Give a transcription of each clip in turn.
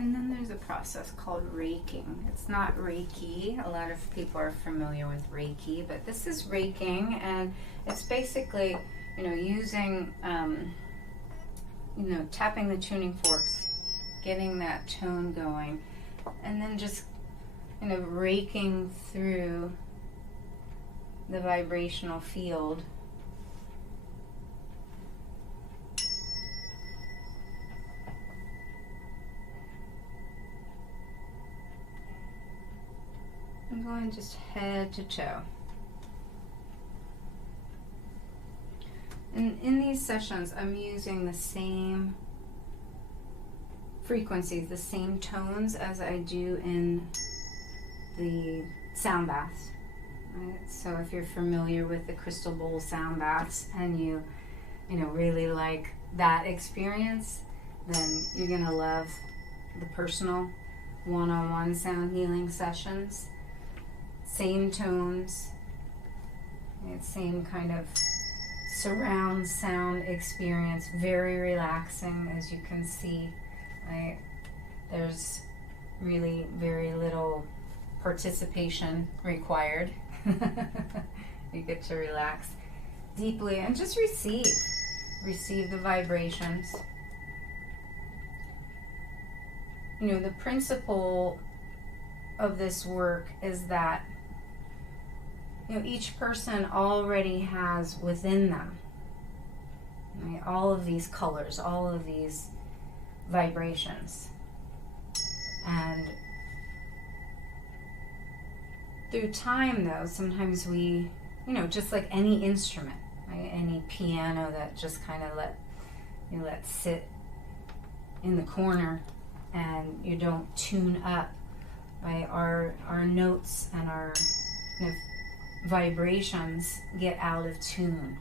And then there's a process called raking. It's not Reiki. A lot of people are familiar with Reiki, but this is raking, and it's basically, using, tapping the tuning forks, getting that tone going, and then just, raking through the vibrational field. I'm going just head to toe. And in these sessions, I'm using the same frequencies, the same tones as I do in the sound baths. Right? So if you're familiar with the crystal bowl sound baths and you really like that experience, then you're going to love the personal one-on-one sound healing sessions. Same tones, right? Same kind of surround sound experience, very relaxing, as you can see. Right? There's really very little participation required. You get to relax deeply and just receive the vibrations. The principle of this work is that each person already has within them, right, all of these colors, all of these vibrations. And through time, though, sometimes we, just like any instrument, right, any piano that just kind of let sit in the corner and you don't tune up, right, our notes and our vibrations get out of tune.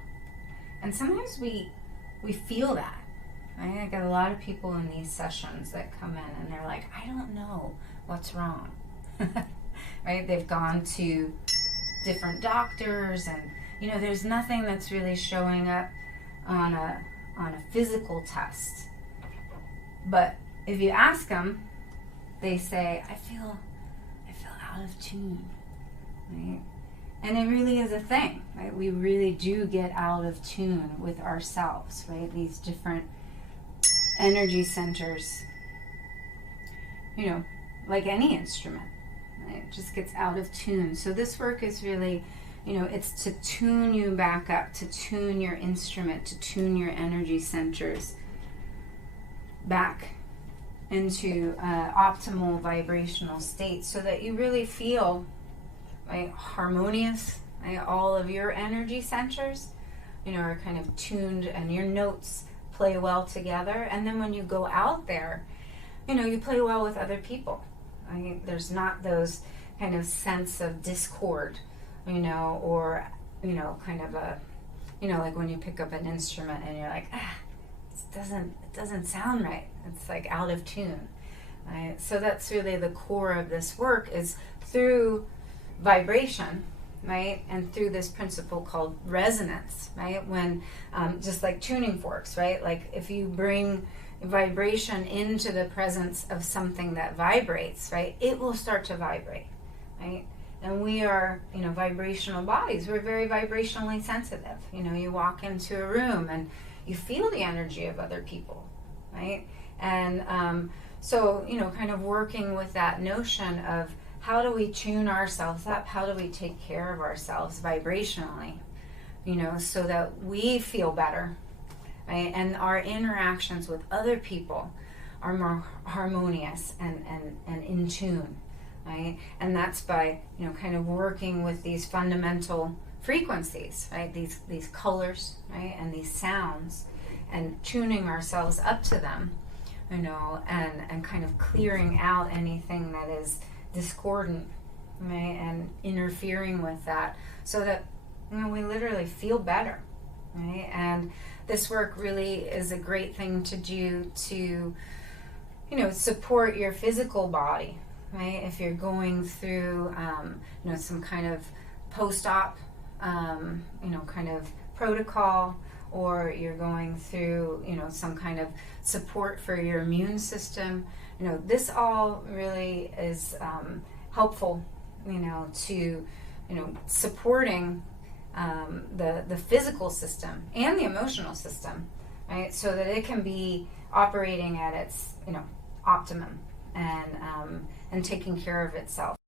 And sometimes we feel that. Right? I get a lot of people in these sessions that come in and they're like, I don't know what's wrong. Right? They've gone to different doctors and there's nothing that's really showing up on a physical test. But if you ask them, they say, I feel out of tune. Right? And it really is a thing, right? We really do get out of tune with ourselves, right? These different energy centers, like any instrument, right? It just gets out of tune. So this work is really, it's to tune you back up, to tune your instrument, to tune your energy centers back into optimal vibrational state so that you really feel, right, harmonious, right? All of your energy centers, are kind of tuned and your notes play well together. And then when you go out there, you play well with other people. Right? There's not those kind of sense of discord, or, kind of a, like when you pick up an instrument and you're like, it doesn't sound right. It's like out of tune. Right? So that's really the core of this work, is through vibration, right, and through this principle called resonance, right, when just like tuning forks, right, like if you bring vibration into the presence of something that vibrates, right, it will start to vibrate, right? And we are, vibrational bodies. We're very vibrationally sensitive. You walk into a room and you feel the energy of other people, right? And so, kind of working with that notion of how do we tune ourselves up? How do we take care of ourselves vibrationally, so that we feel better, right? And our interactions with other people are more harmonious and in tune, right? And that's by, kind of working with these fundamental frequencies, right? These colors, right? And these sounds, and tuning ourselves up to them, and kind of clearing out anything that is discordant, right, and interfering with that, so that we literally feel better, right? And this work really is a great thing to do to, support your physical body, right? If you're going through, some kind of post-op, kind of protocol, or you're going through, some kind of support for your immune system, this all really is helpful, to, supporting the physical system and the emotional system, right? So that it can be operating at its, optimum and taking care of itself.